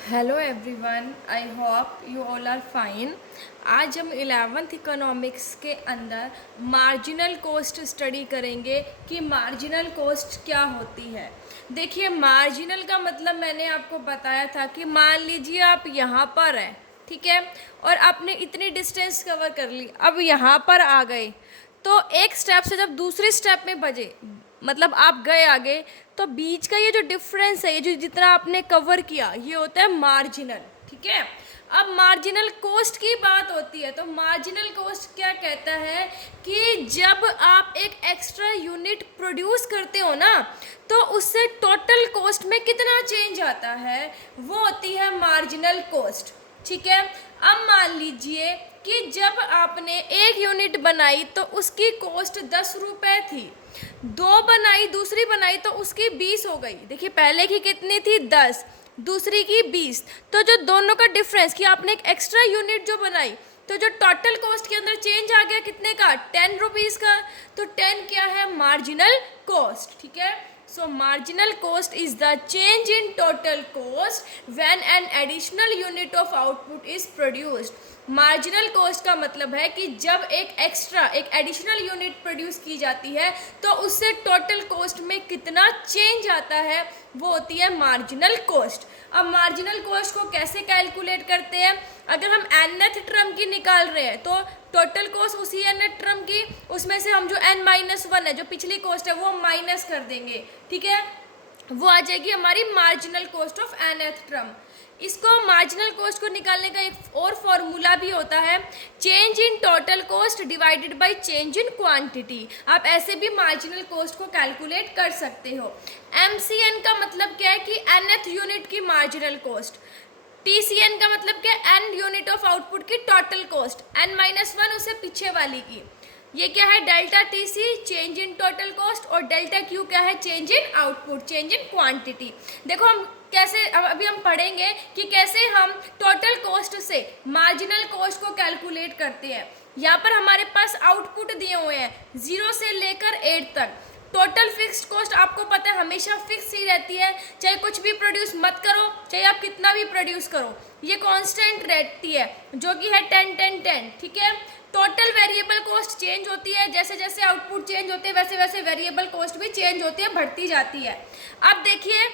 Hello everyone, I hope you all are fine. आज हम 11th economics के अंदर मार्जिनल कॉस्ट स्टडी करेंगे कि मार्जिनल कॉस्ट क्या होती है। देखिए, मार्जिनल का मतलब मैंने आपको बताया था कि मान लीजिए आप यहाँ पर हैं, ठीक है, और आपने इतनी डिस्टेंस कवर कर ली, अब यहाँ पर आ गए तो एक स्टेप से जब दूसरी स्टेप में बजे मतलब आप गए आगे, तो बीच का ये जो डिफरेंस है, ये जो जितना आपने कवर किया, ये होता है मार्जिनल। ठीक है, अब मार्जिनल कॉस्ट की बात होती है तो मार्जिनल कॉस्ट क्या कहता है कि जब आप एक एक्स्ट्रा यूनिट प्रोड्यूस करते हो ना, तो उससे टोटल कॉस्ट में कितना चेंज आता है, वो होती है मार्जिनल कॉस्ट। ठीक है, अब मान लीजिए कि जब आपने एक यूनिट बनाई तो उसकी कॉस्ट 10 रुपये थी, दो बनाई, दूसरी बनाई तो उसकी 20 हो गई। देखिए, पहले की कितनी थी, 10, दूसरी की 20। तो जो दोनों का डिफरेंस कि आपने एक एक्स्ट्रा यूनिट जो बनाई, तो जो टोटल कॉस्ट के अंदर चेंज आ गया कितने का, 10 रुपीज़ का। तो 10 क्या है, मार्जिनल कॉस्ट। ठीक है, so marginal cost is the change in total cost when an additional unit of output is produced। Marginal cost का मतलब है कि जब एक एडिशनल यूनिट प्रोड्यूस की जाती है तो उससे टोटल कॉस्ट में कितना चेंज आता है, वो होती है मार्जिनल कॉस्ट। अब मार्जिनल कॉस्ट को कैसे कैलकुलेट करते हैं, अगर हम nth टर्म की निकाल रहे हैं तो टोटल कॉस्ट उसी nth टर्म की, उसमें से हम जो n-1 है, जो पिछली कॉस्ट है, वो हम माइनस कर देंगे। ठीक है, वो आ जाएगी हमारी marginal cost of nth term. इसको मार्जिनल कॉस्ट को निकालने का एक और फॉर्मूला भी होता है, change in total cost divided by change in quantity. आप ऐसे भी मार्जिनल कॉस्ट को कैलकुलेट कर सकते हो। MCN का मतलब क्या है कि nth यूनिट की मार्जिनल कॉस्ट, TCN का मतलब क्या है, n यूनिट ऑफ आउटपुट की टोटल कॉस्ट, n-1 उससे पीछे वाली की। ये क्या है, delta TC change in total cost, और डेल्टा Q क्या है, change in output, change in quantity. देखो हम कैसे, अभी हम पढ़ेंगे कि कैसे हम टोटल कॉस्ट से मार्जिनल कॉस्ट को कैलकुलेट करते हैं। यहाँ पर हमारे पास आउटपुट दिए हुए हैं 0 से लेकर 8 तक। टोटल फिक्स्ड कॉस्ट आपको पता है हमेशा फिक्स ही रहती है, चाहे कुछ भी प्रोड्यूस मत करो, चाहे आप कितना भी प्रोड्यूस करो, ये कांस्टेंट रहती है, जो कि है 10-10-10। ठीक है, टोटल वेरिएबल कॉस्ट चेंज होती है, जैसे जैसे आउटपुट चेंज होते हैं वैसे वैसे वेरिएबल कॉस्ट भी चेंज होती है, बढ़ती जाती है। अब देखिए,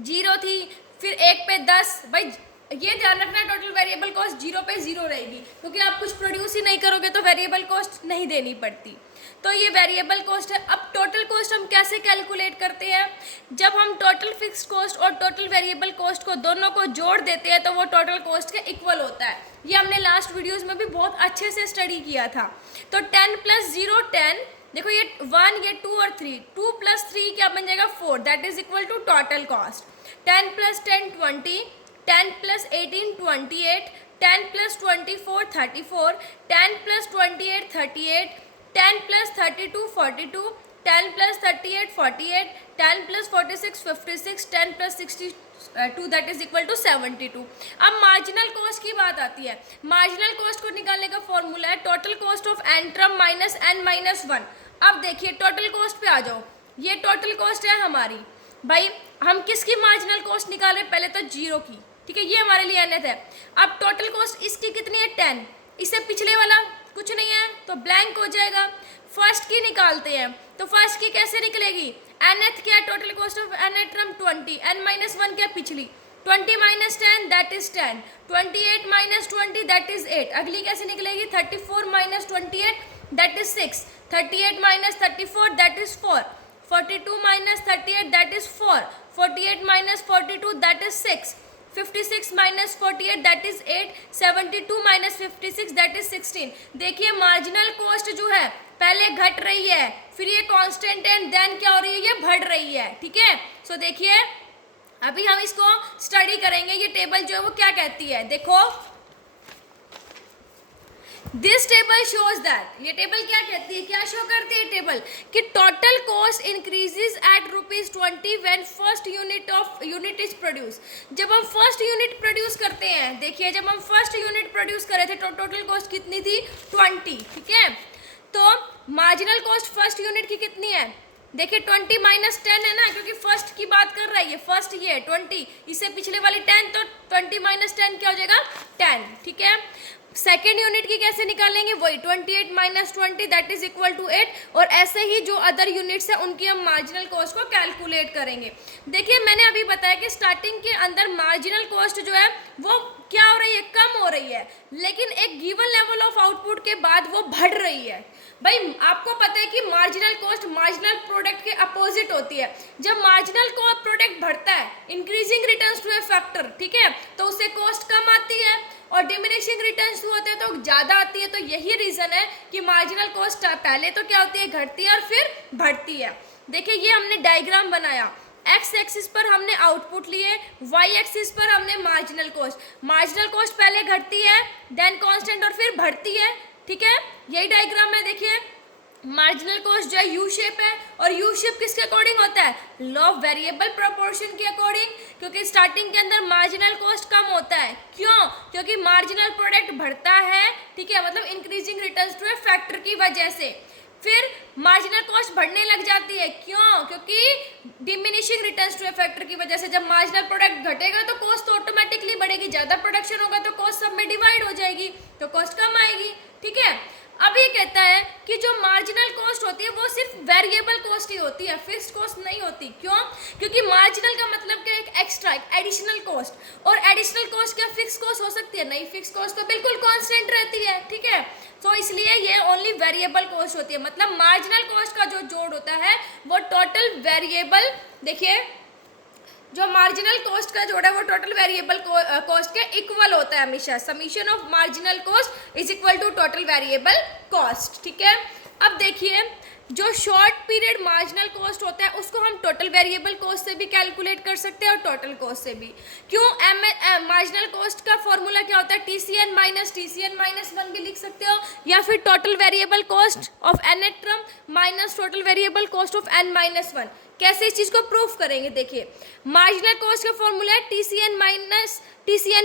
0 थी, फिर 1 पे 10, भाई ये ध्यान रखना टोटल वेरिएबल कॉस्ट 0 पे 0 रहेगी, क्योंकि आप कुछ प्रोड्यूस ही नहीं करोगे तो वेरिएबल कॉस्ट नहीं देनी पड़ती। तो ये वेरिएबल कॉस्ट है। अब टोटल कॉस्ट हम कैसे कैलकुलेट करते हैं, जब हम टोटल फिक्स्ड कॉस्ट और टोटल वेरिएबल कॉस्ट को दोनों को जोड़ देते हैं तो वो टोटल कॉस्ट के इक्वल होता है। ये हमने लास्ट वीडियोज़ में भी बहुत अच्छे से स्टडी किया था। तो 10 + 0 10, देखो ये 1, ये 2 और 3, 2 + 3 क्या बन जाएगा, 4, that is equal to total cost. 10 + 10 20, 10 + 18 28, 10 + 24 34, 10 + 28 38, 10 + 32 42, 10 + 38 48, 10 + 46 56, 10 + 62 that is equal to 72। अब मार्जिनल कॉस्ट की बात आती है। मार्जिनल कॉस्ट को निकालने का फॉर्मूला है total cost of n term minus n-1। अब देखिए टोटल कॉस्ट पे आ जाओ, ये टोटल कॉस्ट है हमारी, भाई हम किसकी मार्जिनल कॉस्ट निकाल रहे हैं, पहले तो 0 की। ठीक है, ये हमारे लिए nth है। अब टोटल कॉस्ट इसकी कितनी है, 10, इससे पिछले वाला कुछ नहीं है तो ब्लैंक हो जाएगा। फर्स्ट की निकालते हैं, तो फर्स्ट की कैसे निकलेगी, nth क्या है, total cost of nth term 20, n-1 क्या पिछली, 20 - 10 दैट इज 10, 28 - 20 दैट इज 8। अगली कैसे निकलेगी, 34 - 28 that is 6, 38 - 34 that is 4, 42 - 38 that is 4, 48 - 42 that is 6, 56 - 48 that is 8, 72 - 56 that is 16। देखिए मार्जिनल कॉस्ट जो है पहले घट रही है, फिर ये कांस्टेंट है, देन क्या हो रही है, ये बढ़ रही है। ठीक है, सो देखिए अभी हम इसको स्टडी करेंगे, ये टेबल जो है वो क्या कहती है, देखो दिस टेबल शोज दैट, ये टेबल क्या कहती है, क्या शो करती है टेबल, कि total cost increases at ₹20 when first unit is produce. जब हम फर्स्ट यूनिट प्रोड्यूस करते हैं, देखिए जब हम फर्स्ट यूनिट प्रोड्यूस कर रहे थे तो टोटल कॉस्ट कितनी थी, 20। ठीक है, तो मार्जिनल कॉस्ट फर्स्ट यूनिट की कितनी है, देखिए 20 माइनस 10 है ना, क्योंकि फर्स्ट की बात कर रहा है, ये फर्स्ट ये है 20, इससे पिछले वाली 10, तो 20 माइनस 10 क्या हो जाएगा 10, ठीक है। सेकेंड यूनिट की कैसे निकालेंगे, वही 28 minus 20 that is equal to 8, और ऐसे ही जो अदर यूनिट्स है उनकी हम मार्जिनल कॉस्ट को कैलकुलेट करेंगे। देखिए मैंने अभी बताया कि स्टार्टिंग के अंदर मार्जिनल कॉस्ट जो है वो क्या हो रही है, कम हो रही है, लेकिन एक गिवन लेवल ऑफ आउटपुट के बाद वो बढ़ रही है। भाई आपको पता है कि मार्जिनल कॉस्ट मार्जिनल प्रोडक्ट के अपोजिट होती है। जब मार्जिनल प्रोडक्ट बढ़ता है, increasing returns to a factor, ठीक है, तो उससे कॉस्ट कम आती है, और डिमिनिशिंग रिटर्न्स होते हैं तो ज़्यादा आती है। तो यही रीज़न है कि मार्जिनल कॉस्ट पहले तो क्या होती है, घटती है और फिर बढ़ती है। देखिए ये हमने डायग्राम बनाया, एक्स एक्सिस पर हमने आउटपुट लिए, वाई एक्सिस पर हमने मार्जिनल कॉस्ट पहले घटती है, देन कांस्टेंट और फिर बढ़ती है, ठीक है। यही डायग्राम है, देखिए मार्जिनल कॉस्ट जो है यू शेप है, और यू शेप किसके अकॉर्डिंग होता है, लॉ ऑफ वेरिएबल प्रोपोर्शन के अकॉर्डिंग, क्योंकि स्टार्टिंग के अंदर मार्जिनल कॉस्ट कम होता है, क्यों, क्योंकि मार्जिनल प्रोडक्ट बढ़ता है, ठीक है, मतलब increasing returns to a factor की वजह से। फिर मार्जिनल कॉस्ट बढ़ने लग जाती है, क्यों, क्योंकि diminishing returns to a factor की वजह से। जब मार्जिनल प्रोडक्ट घटेगा तो कॉस्ट तो ऑटोमेटिकली बढ़ेगी, ज़्यादा प्रोडक्शन होगा तो कॉस्ट सब में डिवाइड हो जाएगी, तो कॉस्ट कम आएगी, ठीक है। अब ये कहता है कि जो मार्जिनल कॉस्ट होती है वो सिर्फ वेरिएबल कॉस्ट ही होती है, फिक्स्ड कॉस्ट नहीं होती, क्यों, क्योंकि मार्जिनल का मतलब क्या, एक एक्स्ट्रा, एक एडिशनल कॉस्ट, और एडिशनल कॉस्ट क्या फिक्स कॉस्ट हो सकती है, नहीं, फिक्स कॉस्ट तो बिल्कुल कांस्टेंट रहती है, ठीक है। तो इसलिए ये ओनली वेरिएबल कॉस्ट होती है, मतलब मार्जिनल कॉस्ट का जो जोड़ होता है वो टोटल वेरिएबल, देखिए जो मार्जिनल कॉस्ट का जोड़ है वो टोटल वेरिएबल कॉस्ट के इक्वल होता है हमेशा। Summation of marginal cost is equal to total variable cost, ठीक है। अब देखिए जो शॉर्ट पीरियड मार्जिनल कॉस्ट होता है उसको हम टोटल वेरिएबल कॉस्ट से भी कैलकुलेट कर सकते हैं और टोटल कॉस्ट से भी। क्यों, मार्जिनल कॉस्ट का फॉर्मूला क्या होता है, TCN माइनस 1 भी लिख सकते हो, या फिर total variable cost of nth term minus total variable cost of n minus 1। कैसे इस चीज़ को प्रूफ करेंगे, देखिए मार्जिनल कॉस्ट का फॉर्मूला है TCN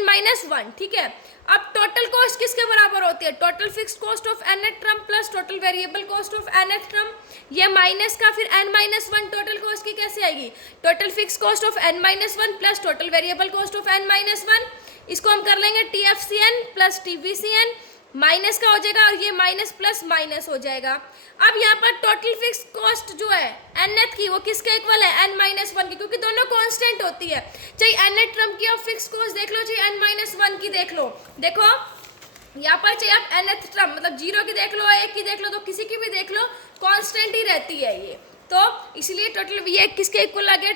माइनस 1, ठीक है। अब टोटल कॉस्ट किसके बराबर होती है, total fixed cost of nth term plus total variable cost of nth term, ये माइनस का फिर n माइनस 1 टोटल कॉस्ट की कैसे आएगी, total fixed cost of n minus 1 plus total variable cost of n minus 1, इसको हम कर लेंगे TFCN प्लस TVCN, माइनस का हो जाएगा और ये माइनस प्लस माइनस हो जाएगा। अब यहाँ पर टोटल फिक्स कॉस्ट जो है nth की वो किसके इक्वल है, n माइनस 1 की, क्योंकि दोनों कांस्टेंट होती है। चाहे nth टर्म की आप फिक्स कॉस्ट देख लो, चाहे n माइनस 1 की देख लो, देखो यहाँ पर चाहे आप nth टर्म मतलब 0 की देख लो, 1 की देख लो, तो किसी की भी देख लो कांस्टेंट ही रहती है ये। तो इसलिए टोटल ये किसके इक्वल आ गया,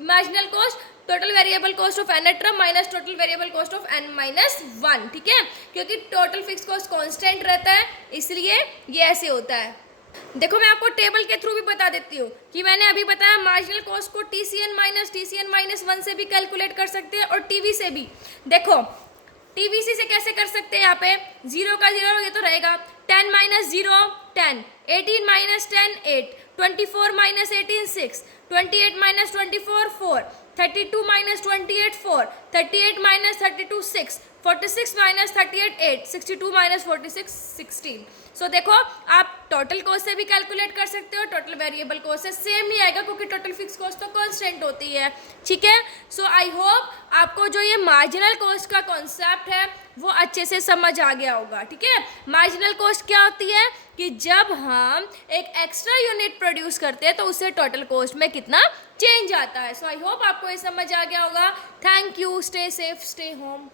marginal cost total variable cost of nth term minus total variable cost of n minus 1, ठीक है, क्योंकि टोटल फिक्स कॉस्ट कांस्टेंट रहता है इसलिए ये ऐसे होता है। देखो मैं आपको टेबल के थ्रू भी बता देती हूँ कि मैंने अभी बताया मार्जिनल कॉस्ट को TCN माइनस 1 से भी कैलकुलेट कर सकते हैं और TV से भी। देखो TVC से कैसे कर सकते हैं, यहाँ पे 0 का 0 ये तो रहेगा, 10 minus 0 10, 18 minus 10 8, 24 minus 18 6, 28 minus 24 4, 32 minus 28 4, 38 minus 32 6, 46 minus 38 8, 62 minus 46 16। सो देखो आप टोटल कॉस्ट से भी कैलकुलेट कर सकते हो, टोटल वेरिएबल कॉस्ट से सेम ही आएगा क्योंकि टोटल फिक्स कॉस्ट तो कांस्टेंट होती है, ठीक है। सो आई होप आपको जो ये मार्जिनल कॉस्ट का कॉन्सेप्ट है वो अच्छे से समझ आ गया होगा, ठीक है। मार्जिनल कॉस्ट क्या होती है कि जब हम एक एक्स्ट्रा यूनिट प्रोड्यूस करते हैं तो उससे टोटल कॉस्ट में कितना चेंज आता है। सो आई होप आपको ये समझ आ गया होगा। Thank you, stay safe, stay home.